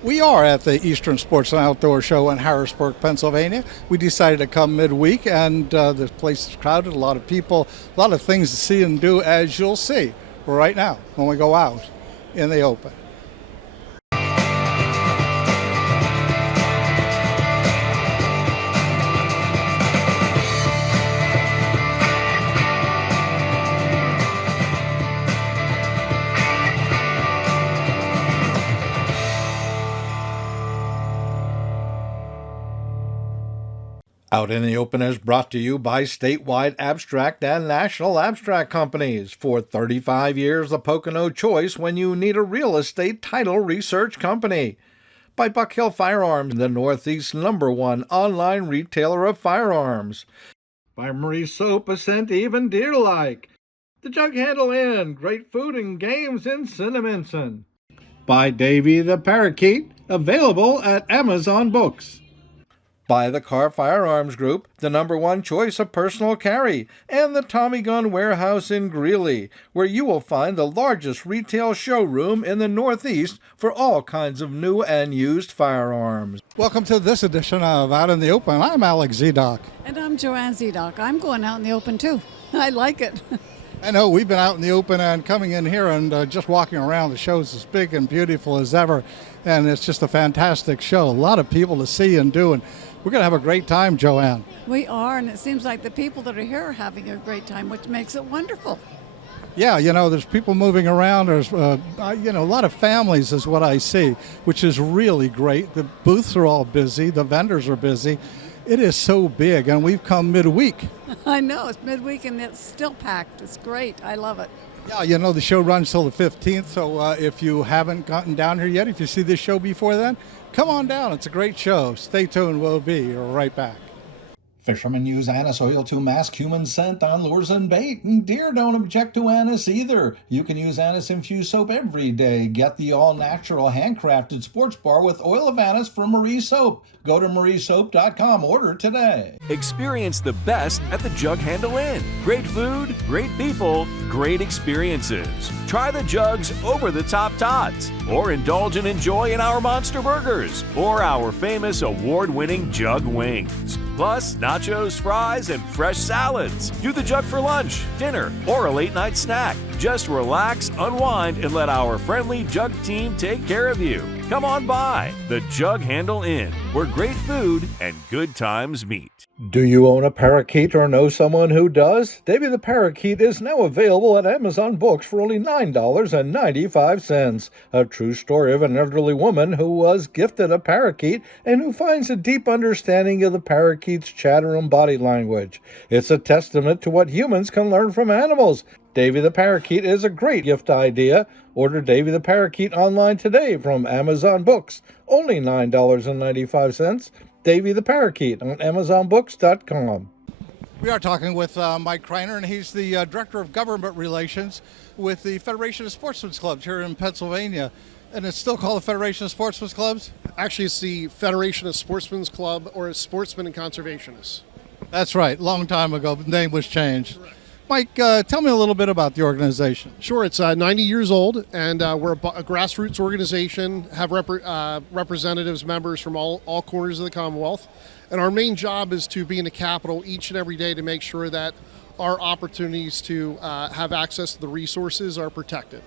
We are at the Eastern Sports and Outdoor Show in Harrisburg, Pennsylvania. We decided to come midweek, and the place is crowded, a lot of people, a lot of things to see and do, as you'll see right now when we go out in the open. Out in the Open is brought to you by statewide abstract and national abstract companies. For 35 years, the Pocono choice when you need a real estate title research company. By Buck Hill Firearms, the Northeast's #1 online retailer of firearms. By Marie Soap, a scent even deer-like. The Jug Handle Inn, great food and games in Cinnaminson. By Davy the Parakeet, available at Amazon Books. By the Carr Firearms Group, the #1 choice of personal carry, and the Tommy Gun Warehouse in Greeley, where you will find the largest retail showroom in the Northeast for all kinds of new and used firearms. Welcome to this edition of Out in the Open. I'm Alex Zidock. And I'm Joanne Zidock. I'm going out in the open too. I like it. I know we've been out in the open and coming in here and just walking around. The show's as big and beautiful as ever, and it's just a fantastic show. A lot of people to see and do, and we're going to have a great time, Joanne. We are, and it seems like the people that are here are having a great time, which makes it wonderful. Yeah, there's people moving around. There's, a lot of families is what I see, which is really great. The booths are all busy. The vendors are busy. It is so big, and we've come midweek. I know, it's midweek, and it's still packed. It's great. I love it. Yeah, the show runs till the 15th, so if you haven't gotten down here yet, if you see this show before then, come on down. It's a great show. Stay tuned. We'll be right back. Fishermen use anise oil to mask human scent on lures and bait, and deer don't object to anise either. You can use anise-infused soap every day. Get the all-natural, handcrafted sports bar with oil of anise from Marie Soap. Go to mariesoap.com. Order today. Experience the best at the Jug Handle Inn. Great food, great people, great experiences. Try the Jug's over-the-top tots, or indulge and enjoy in our monster burgers, or our famous award-winning Jug wings. Plus, nachos, fries, and fresh salads. Do the Jug for lunch, dinner, or a late-night snack. Just relax, unwind, and let our friendly Jug team take care of you. Come on by the Jug Handle Inn, where great food and good times meet. Do you own a parakeet or know someone who does? Davy the Parakeet is now available at Amazon Books for only $9.95. A true story of an elderly woman who was gifted a parakeet and who finds a deep understanding of the parakeet's chatter and body language. It's a testament to what humans can learn from animals. Davy the Parakeet is a great gift idea. Order Davy the Parakeet online today from Amazon Books. Only $9.95. Davy the Parakeet on AmazonBooks.com. We are talking with Mike Kriner, and he's the Director of Government Relations with the Federation of Sportsmen's Clubs here in Pennsylvania. And it's still called the Federation of Sportsmen's Clubs? Actually, it's the Federation of Sportsmen's Club, or Sportsmen and Conservationists. That's right. Long time ago, the name was changed. Correct. Mike, tell me a little bit about the organization. Sure. It's 90 years old, and we're a grassroots organization, have representatives, members from all corners of the Commonwealth. And our main job is to be in the Capitol each and every day to make sure that our opportunities to have access to the resources are protected.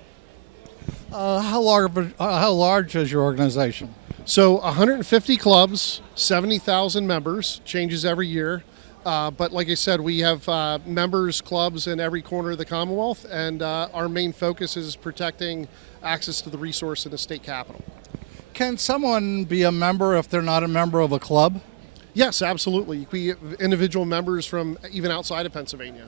How large is your organization? So 150 clubs, 70,000 members, changes every year. But like I said, we have members clubs in every corner of the Commonwealth, and our main focus is protecting access to the resource in the state capitol. Can someone be a member if they're not a member of a club? Yes, absolutely. We have individual members from even outside of Pennsylvania.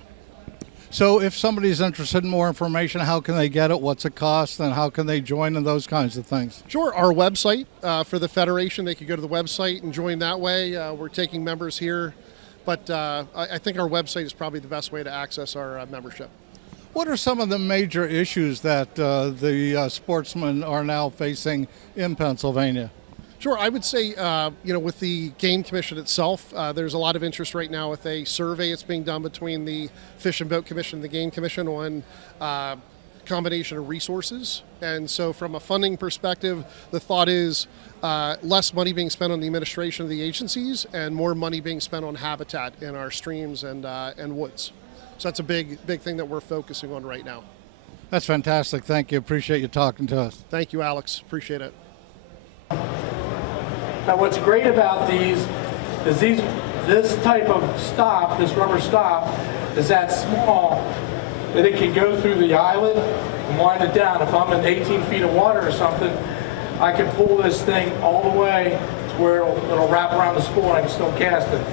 So if somebody's interested in more information, how can they get it? What's it cost? And how can they join and those kinds of things? Sure. Our website for the Federation, they could go to the website and join that way. We're taking members here. But I think our website is probably the best way to access our membership. What are some of the major issues that the sportsmen are now facing in Pennsylvania? Sure. I would say, with the Game Commission itself, there's a lot of interest right now with a survey that's being done between the Fish and Boat Commission and the Game Commission on combination of resources. And so from a funding perspective, the thought is less money being spent on the administration of the agencies and more money being spent on habitat in our streams and woods. So that's a big thing that we're focusing on right now. That's fantastic. Thank you. Appreciate you talking to us. Thank you, Alex. Appreciate it. Now what's great about these is this type of stop, this rubber stop, is that small that it can go through the island and wind it down. If I'm in 18 feet of water or something, I can pull this thing all the way to where it'll wrap around the spool and I can still cast it.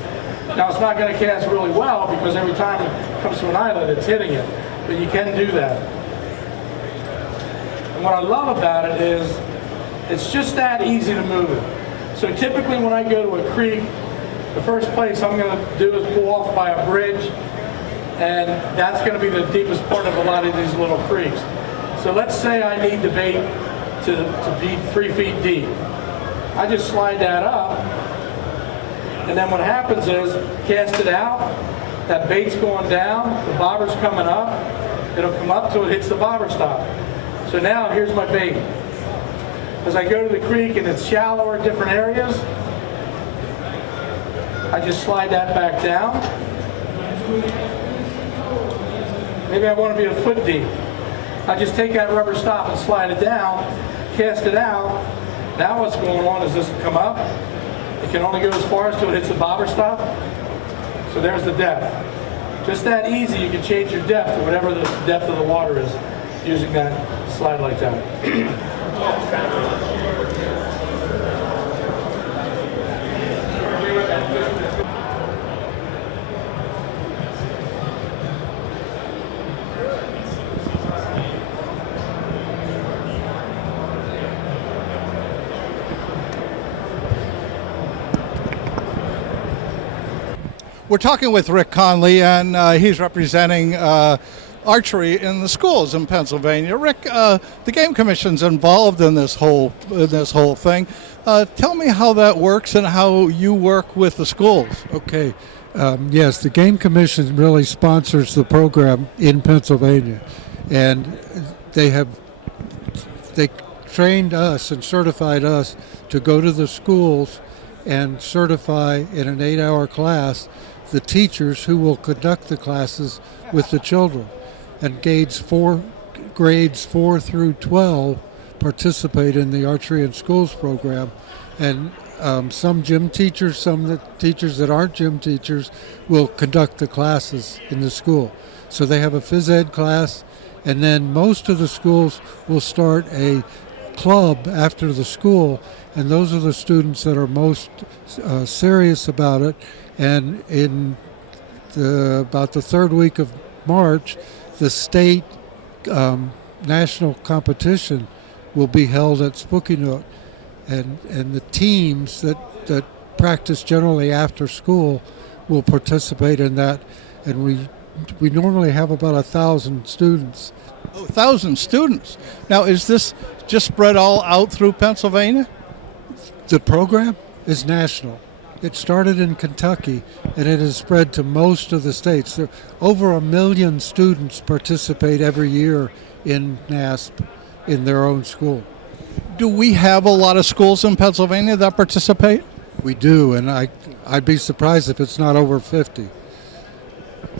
Now it's not going to cast really well because every time it comes to an island it's hitting it, but you can do that. And what I love about it is it's just that easy to move it. So typically when I go to a creek, the first place I'm going to do is pull off by a bridge, and that's going to be the deepest part of a lot of these little creeks. So let's say I need the bait to be 3 feet deep. I just slide that up, and then what happens is, cast it out, that bait's going down, the bobber's coming up, it'll come up till it hits the bobber stop. So now here's my bait. As I go to the creek and it's shallower in different areas, I just slide that back down. Maybe I want to be a foot deep. I just take that rubber stop and slide it down, cast it out. Now what's going on is this will come up. It can only go as far as till it hits the bobber stop. So there's the depth. Just that easy, you can change your depth to whatever the depth of the water is using that slide like that. We're talking with Rick Conley, and he's representing archery in the schools in Pennsylvania. Rick, the Game Commission's involved in this whole thing. Tell me how that works and how you work with the schools. Okay. Yes, the Game Commission really sponsors the program in Pennsylvania, and they trained us and certified us to go to the schools and certify in an 8-hour class the teachers who will conduct the classes with the children. And grades 4 through 12 participate in the Archery in Schools program. And some gym teachers, some of the teachers that aren't gym teachers, will conduct the classes in the school. So they have a phys ed class, and then most of the schools will start a club after the school, and those are the students that are most serious about it. And in about the third week of March, the state national competition will be held at Spookynook, and the teams that practice generally after school will participate in that, and we normally have about 1,000 students. 1,000 students. Now, is this just spread all out through Pennsylvania? The program is national. It started in Kentucky, and it has spread to most of the states. There, over 1 million students participate every year in NASP in their own school. Do we have a lot of schools in Pennsylvania that participate? We do, and I'd be surprised if it's not over 50.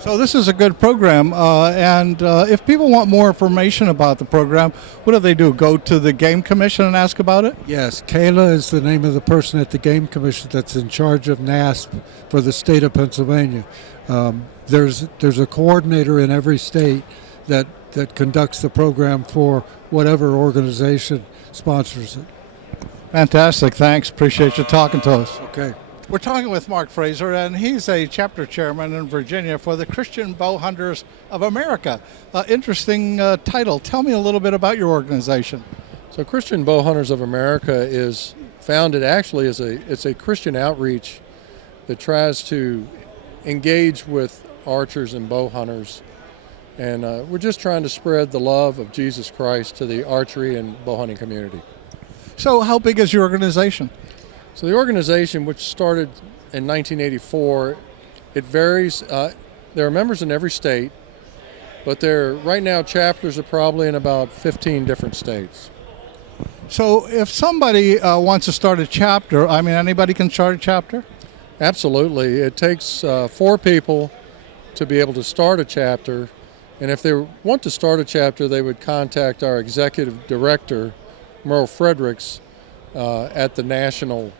So this is a good program, and if people want more information about the program, what do they do? Go to the Game Commission and ask about it? Yes, Kayla is the name of the person at the Game Commission that's in charge of NASP for the state of Pennsylvania. There's a coordinator in every state that conducts the program for whatever organization sponsors it. Fantastic, thanks. Appreciate you talking to us. Okay. We're talking with Mark Fraizier, and he's a chapter chairman in Virginia for the Christian Bowhunters of America. Interesting title. Tell me a little bit about your organization. So Christian Bowhunters of America is founded actually as it's a Christian outreach that tries to engage with archers and bow hunters. And we're just trying to spread the love of Jesus Christ to the archery and bow hunting community. So how big is your organization? So the organization, which started in 1984, it varies. There are members in every state, but right now chapters are probably in about 15 different states. So if somebody wants to start a chapter, I mean, anybody can start a chapter? Absolutely. It takes 4 people to be able to start a chapter. And if they want to start a chapter, they would contact our executive director, Merle Fredericks, at the national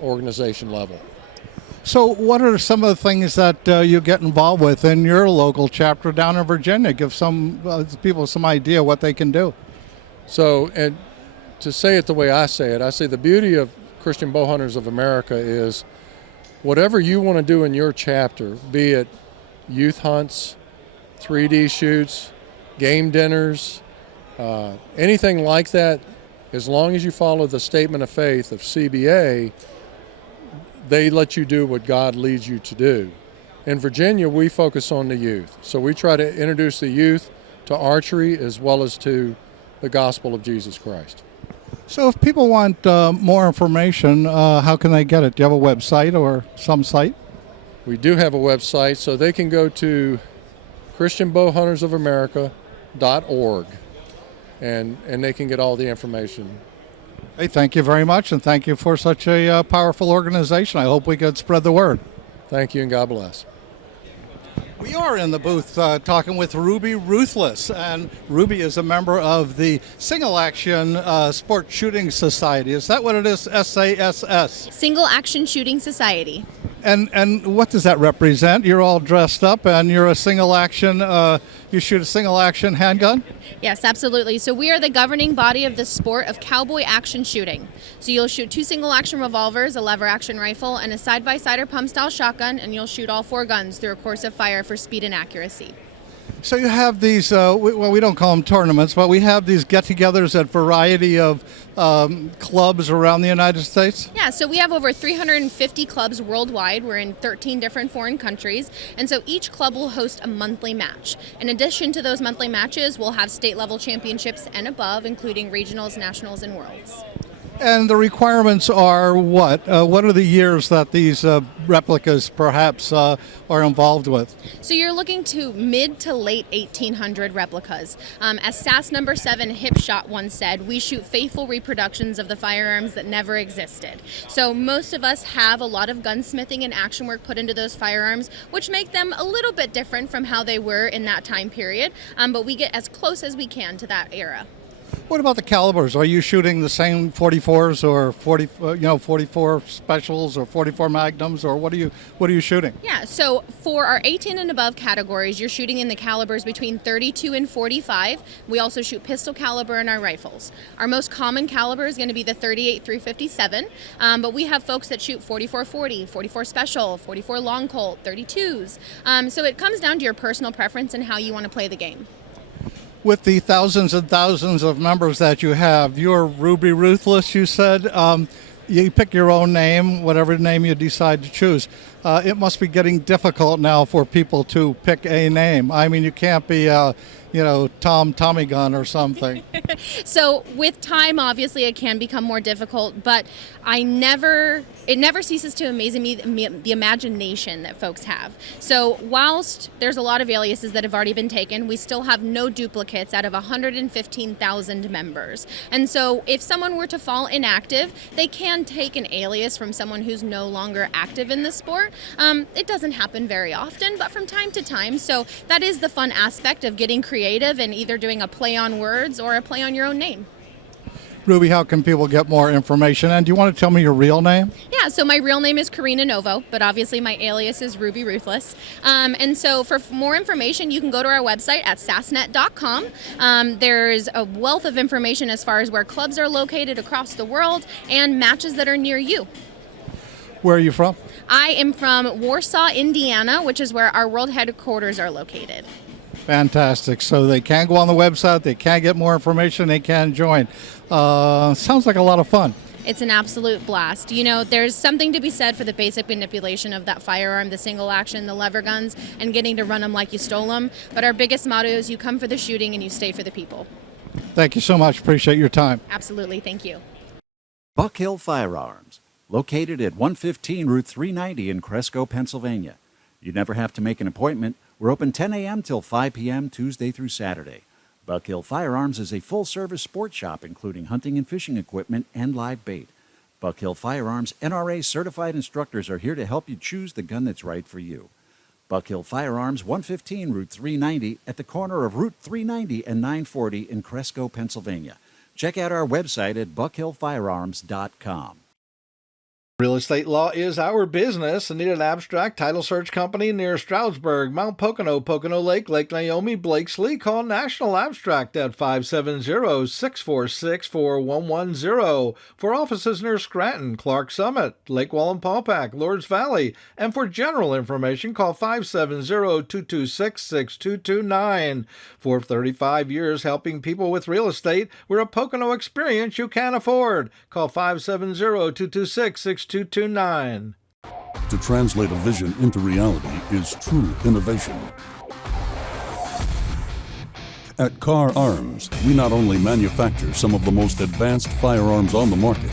organization level. So what are some of the things that you get involved with in your local chapter down in Virginia? Give some people some idea what they can do. So, and to say it the way I say it, I say the beauty of Christian Bowhunters of America is whatever you want to do in your chapter, be it youth hunts, 3D shoots, game dinners, anything like that, as long as you follow the statement of faith of CBA, they let you do what God leads you to do. In Virginia, we focus on the youth. So we try to introduce the youth to archery as well as to the gospel of Jesus Christ. So if people want more information, how can they get it? Do you have a website or some site? We do have a website, so they can go to christianbowhuntersofamerica.org and they can get all the information. Hey, thank you very much, and thank you for such a powerful organization. I hope we could spread the word. Thank you, and God bless. We are in the booth talking with Ruby Ruthless, and Ruby is a member of the Single Action Sport Shooting Society. Is that what it is? SASS? Single Action Shooting Society. And what does that represent? You're all dressed up, and you're a single action. You shoot a single action handgun? Yes, absolutely. So we are the governing body of the sport of cowboy action shooting. So you'll shoot 2 single action revolvers, a lever action rifle, and a side-by-side or pump style shotgun, and you'll shoot all 4 guns through a course of fire for speed and accuracy. So you have these, we don't call them tournaments, but we have these get-togethers at variety of clubs around the United States? Yeah, so we have over 350 clubs worldwide. We're in 13 different foreign countries, and so each club will host a monthly match. In addition to those monthly matches, we'll have state-level championships and above, including regionals, nationals, and worlds. And the requirements are what? What are the years that these replicas perhaps are involved with? So you're looking to mid to late 1800 replicas. As SAS number 7 Hipshot once said, we shoot faithful reproductions of the firearms that never existed. So most of us have a lot of gunsmithing and action work put into those firearms, which make them a little bit different from how they were in that time period, but we get as close as we can to that era. What about the calibers? Are you shooting the same 44s or 44 specials or 44 magnums, or what are you shooting? Yeah, so for our 18 and above categories, you're shooting in the calibers between 32 and 45. We also shoot pistol caliber in our rifles. Our most common caliber is going to be the 38-357, but we have folks that shoot 44-40, 44 special, 44 long colt, 32s. So it comes down to your personal preference and how you want to play the game. With the thousands and thousands of members that you have, you're Ruby Ruthless, you said. You pick your own name, whatever name you decide to choose. It must be getting difficult now for people to pick a name. I mean, you can't be, Tommy Gun or something. So with time, obviously, it can become more difficult, but it never ceases to amaze me the imagination that folks have. So whilst there's a lot of aliases that have already been taken, we still have no duplicates out of 115,000 members. And so if someone were to fall inactive, they can take an alias from someone who's no longer active in the sport. It doesn't happen very often, but from time to time. So that is the fun aspect of getting creative and either doing a play on words or a play on your own name. Ruby, how can people get more information? And do you want to tell me your real name? Yeah, so my real name is Corina Novo, but obviously my alias is Ruby Ruthless. And so for more information, you can go to our website at sassnet.com. There's a wealth of information as far as where clubs are located across the world and matches that are near you. Where are you from? I am from Warsaw, Indiana, which is where our world headquarters are located. Fantastic. So they can go on the website, they can get more information, they can join. Sounds like a lot of fun. It's an absolute blast. You know, there's something to be said for the basic manipulation of that firearm, the single action, the lever guns, and getting to run them like you stole them. But our biggest motto is you come for the shooting and you stay for the people. Thank you so much. Appreciate your time. Absolutely. Thank you. Buck Hill Firearms, located at 115 Route 390 in Cresco, Pennsylvania. You never have to make an appointment. We're open 10 a.m. till 5 p.m. Tuesday through Saturday. Buck Hill Firearms is a full-service sports shop including hunting and fishing equipment and live bait. Buck Hill Firearms NRA certified instructors are here to help you choose the gun that's right for you. Buck Hill Firearms, 115 Route 390 at the corner of Route 390 and 940 in Cresco, Pennsylvania. Check out our website at buckhillfirearms.com. Real estate law is our business. Need an abstract title search company near Stroudsburg, Mount Pocono, Pocono Lake, Lake Naomi, Blakesley? Call National Abstract at 570-646-4110. For offices near Scranton, Clark Summit, Lake Wallenpaupack, Lords Valley. And for general information, call 570-226-6229. For 35 years helping people with real estate, we're a Pocono experience you can't afford. Call 570-226-6229. To translate a vision into reality is true innovation. At Car Arms, we not only manufacture some of the most advanced firearms on the market,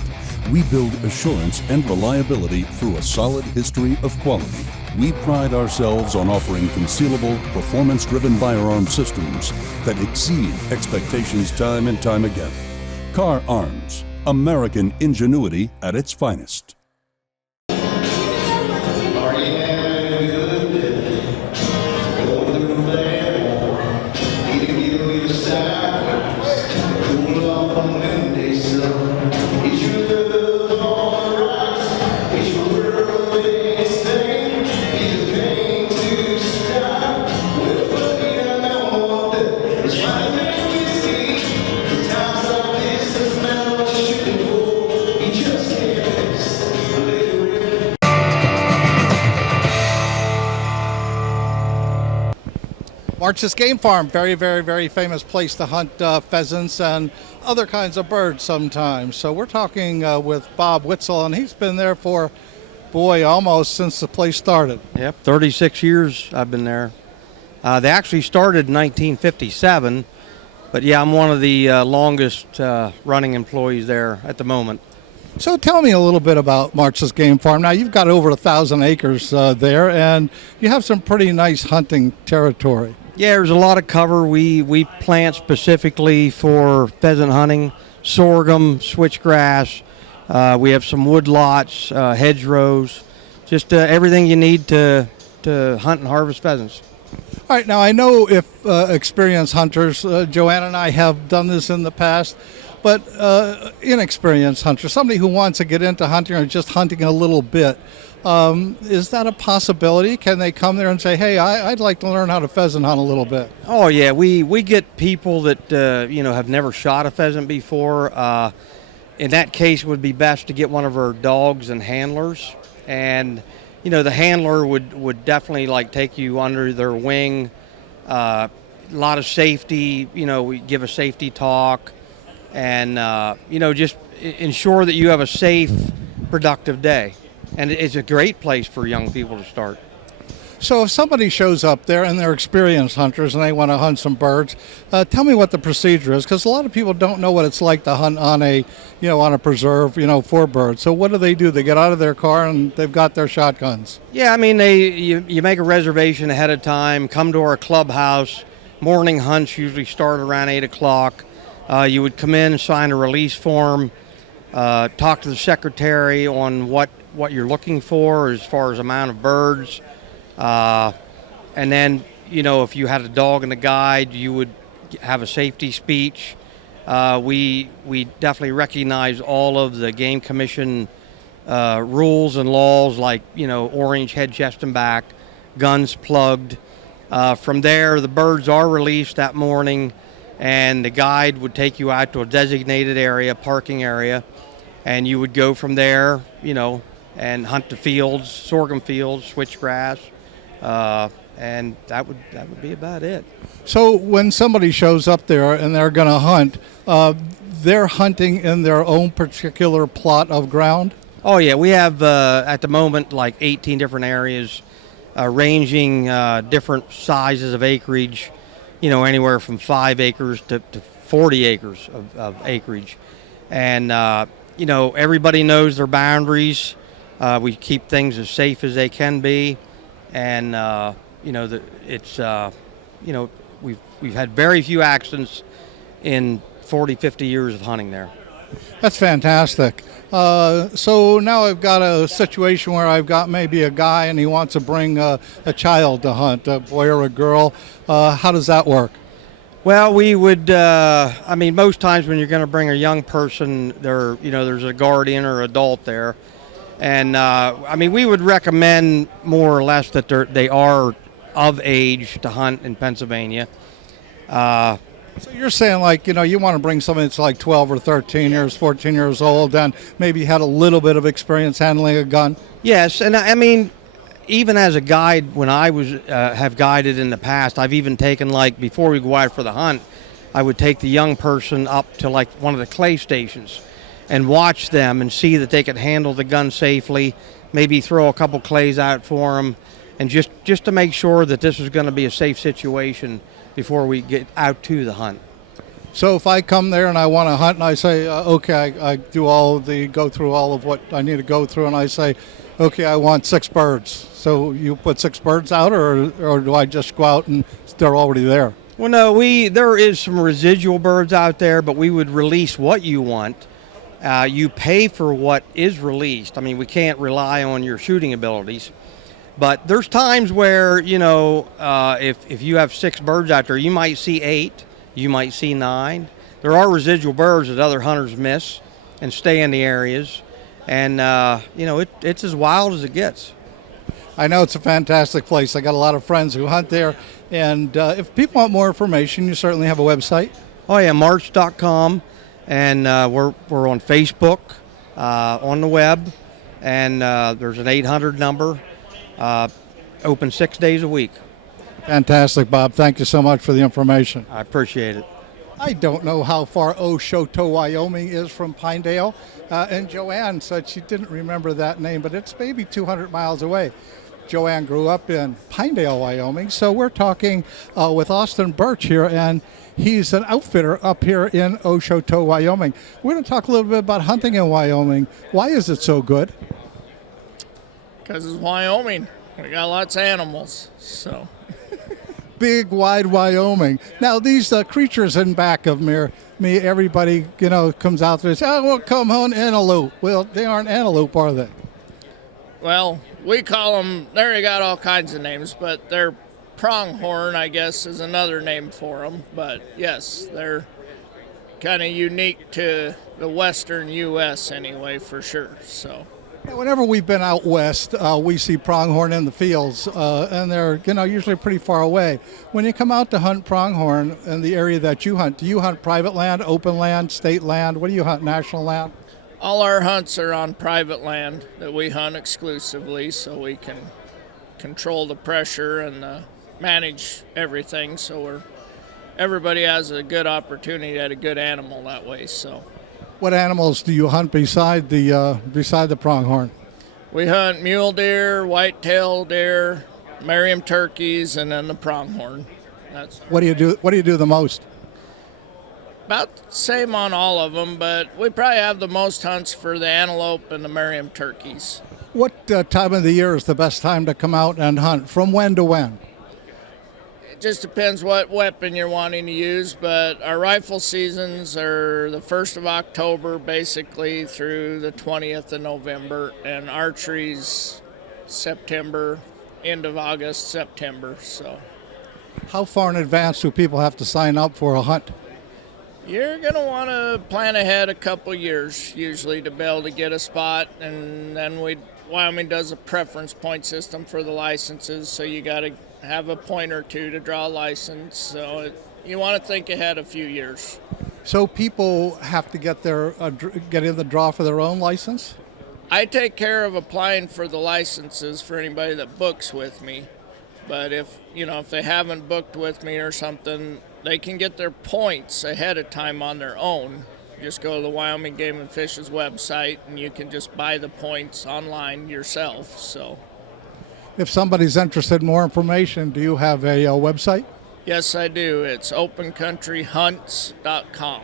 we build assurance and reliability through a solid history of quality. We pride ourselves on offering concealable, performance-driven firearm systems that exceed expectations time and time again. Car Arms, American ingenuity at its finest. Martz's Game Farm, very, very, very famous place to hunt pheasants and other kinds of birds sometimes. So we're talking with Bob Whitsel, and he's been there for, boy, almost since the place started. Yep, 36 years I've been there. They actually started in 1957, but yeah, I'm one of the longest running employees there at the moment. So tell me a little bit about Martz's Game Farm. Now, you've got over 1,000 acres there, and you have some pretty nice hunting territory. Yeah, there's a lot of cover. We plant specifically for pheasant hunting, sorghum, switchgrass. We have some wood lots, hedgerows, just everything you need to hunt and harvest pheasants. All right, now I know if experienced hunters, Joanne and I have done this in the past, but inexperienced hunters, somebody who wants to get into hunting or just hunting a little bit, is that a possibility? Can they come there and say, hey, I'd like to learn how to pheasant hunt a little bit? Oh, yeah. We get people that, have never shot a pheasant before. In that case, it would be best to get one of our dogs and handlers. And, the handler would definitely, take you under their wing. A lot of safety, we give a safety talk. And, just ensure that you have a safe, productive day. And it's a great place for young people to start. So if somebody shows up there and they're experienced hunters and they want to hunt some birds, tell me what the procedure is, because a lot of people don't know what it's like to hunt on a preserve, for birds. So what do? They get out of their car and they've got their shotguns. Yeah, I mean, you make a reservation ahead of time, come to our clubhouse. Morning hunts usually start around 8 o'clock. You would come in, sign a release form, talk to the secretary on what you're looking for as far as amount of birds. And then, if you had a dog and a guide, you would have a safety speech. We definitely recognize all of the Game Commission rules and laws, like, orange head, chest, and back, guns plugged. From there, the birds are released that morning, and the guide would take you out to a designated area, parking area, and you would go from there, and hunt the fields, sorghum fields, switchgrass, and that would be about it. So when somebody shows up there and they're going to hunt, they're hunting in their own particular plot of ground? Oh, yeah. We have, at the moment, 18 different areas, ranging different sizes of acreage, anywhere from 5 acres to 40 acres of acreage. And, everybody knows their boundaries. We keep things as safe as they can be, and we've had very few accidents in 40, 50 years of hunting there. That's fantastic. So now I've got a situation where I've got maybe a guy and he wants to bring a child to hunt, a boy or a girl. How does that work? Well, we would, most times when you're going to bring a young person, there's a guardian or adult there. And, we would recommend more or less that they are of age to hunt in Pennsylvania. So you're saying, you want to bring somebody that's like 12 or 13 years, 14 years old, and maybe had a little bit of experience handling a gun? Yes, and even as a guide, when I have guided in the past, I've even taken, before we go out for the hunt, I would take the young person up to one of the clay stations and watch them and see that they could handle the gun safely, maybe throw a couple clays out for them, and just to make sure that this is going to be a safe situation before we get out to the hunt. So if I come there and I want to hunt and I say, okay, I go through all of what I need to go through, and I say, okay, I want 6 birds. So you put 6 birds out, or do I just go out and they're already there? Well, no, there is some residual birds out there, but we would release what you want. You pay for what is released. We can't rely on your shooting abilities. But there's times where, if you have 6 birds out there, you might see 8, you might see 9. There are residual birds that other hunters miss and stay in the areas. And, it's as wild as it gets. I know it's a fantastic place. I got a lot of friends who hunt there. And if people want more information, you certainly have a website. Oh, yeah, Martz.com. And we're on Facebook, on the web. And there's an 800 number. Open 6 days a week. Fantastic, Bob. Thank you so much for the information. I appreciate it. I don't know how far Oshoto, Wyoming is from Pinedale, and Joanne said she didn't remember that name, but it's maybe 200 miles away. Joanne grew up in Pinedale, Wyoming, so we're talking with Austin Burch here, and he's an outfitter up here in Oshoto, Wyoming. We're going to talk a little bit about hunting in Wyoming. Why is it so good? Because it's Wyoming. We got lots of animals, so. Big, wide Wyoming. Now, these creatures in back of me, everybody, comes out there and says, we'll come on antelope. Well, they aren't antelope, are they? Well, we call them, they got all kinds of names, but they're pronghorn, I guess, is another name for them. But, yes, they're kind of unique to the western U.S. anyway, for sure, so. Whenever we've been out west, we see pronghorn in the fields, and they're usually pretty far away. When you come out to hunt pronghorn in the area that you hunt, do you hunt private land, open land, state land? What do you hunt, national land? All our hunts are on private land that we hunt exclusively, so we can control the pressure and manage everything. So everybody has a good opportunity at a good animal that way. So. What animals do you hunt beside the pronghorn? We hunt mule deer, white-tailed deer, Merriam turkeys, and then the pronghorn. What do you do the most? About the same on all of them, but we probably have the most hunts for the antelope and the Merriam turkeys. What time of the year is the best time to come out and hunt? From when to when? It just depends what weapon you're wanting to use, but our rifle seasons are the 1st of October basically through the 20th of November, and archery's September, end of August, September. So, how far in advance do people have to sign up for a hunt? You're going to want to plan ahead a couple years usually to be able to get a spot, and then Wyoming does a preference point system for the licenses, so you got to have a point or two to draw a license. So you want to think ahead a few years. So people have to get in the draw for their own license? I take care of applying for the licenses for anybody that books with me. But if they haven't booked with me or something, they can get their points ahead of time on their own. Just go to the Wyoming Game and Fish's website, and you can just buy the points online yourself. So, if somebody's interested in more information, do you have a website? Yes, I do. It's opencountryhunts.com.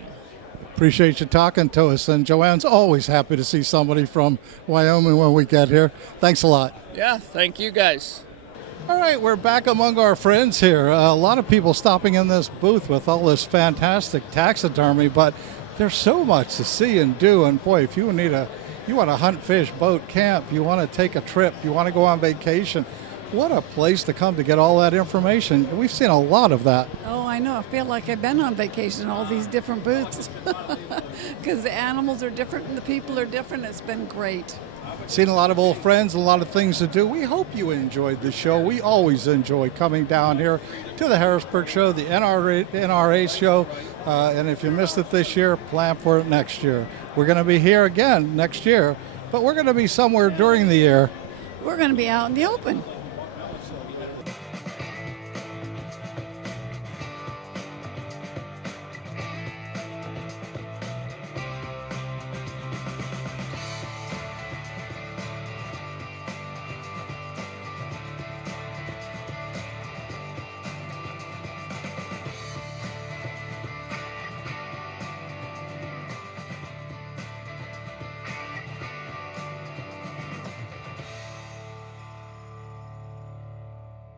Appreciate you talking to us. And Joanne's always happy to see somebody from Wyoming when we get here. Thanks a lot. Yeah, thank you guys. All right, we're back among our friends here. A lot of people stopping in this booth with all this fantastic taxidermy, but there's so much to see and do. And boy, if you want to hunt, fish, boat, camp, you want to take a trip, you want to go on vacation, what a place to come to get all that information. We've seen a lot of that. Oh, I know. I feel like I've been on vacation in all these different booths because the animals are different and the people are different. It's been great. Seen a lot of old friends, a lot of things to do. We hope you enjoyed the show. We always enjoy coming down here to the Harrisburg Show, the NRA Show. And if you missed it this year, plan for it next year. We're going to be here again next year, but we're going to be somewhere during the year. We're going to be out in the open.